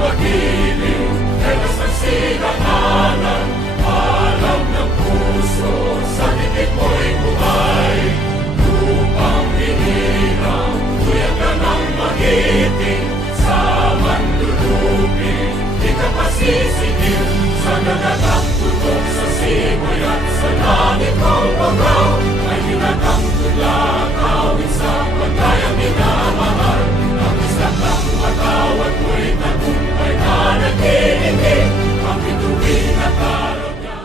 magiliw, telas ng sinakanan, alam ng puso, sa titik mo'y buhay. Lupang hinirang, tuyag ka ng magiting, sa manlulupin, di ka pasisingil, sa dagatang tutok sa simoy at sa langit mong pagaw, ay hinatang tulad, awit sa pagkayang minamahal, ang isang ng matawad mo'y tagumpay na nag-iindig, ang bituin at araw niya.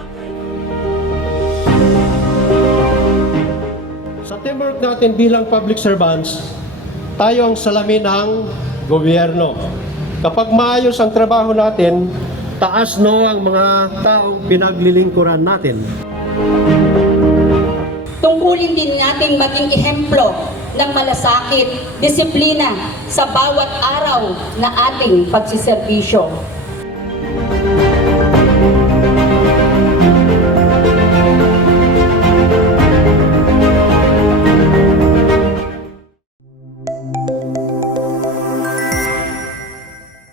Sa teamwork natin bilang public servants, tayo ang salamin ng gobyerno. Kapag maayos ang trabaho natin, taas no ang mga taong pinaglilingkuran natin. Tungkulin din nating maging ehemplo ng malasakit, disiplina sa bawat araw na ating pagsiservisyo.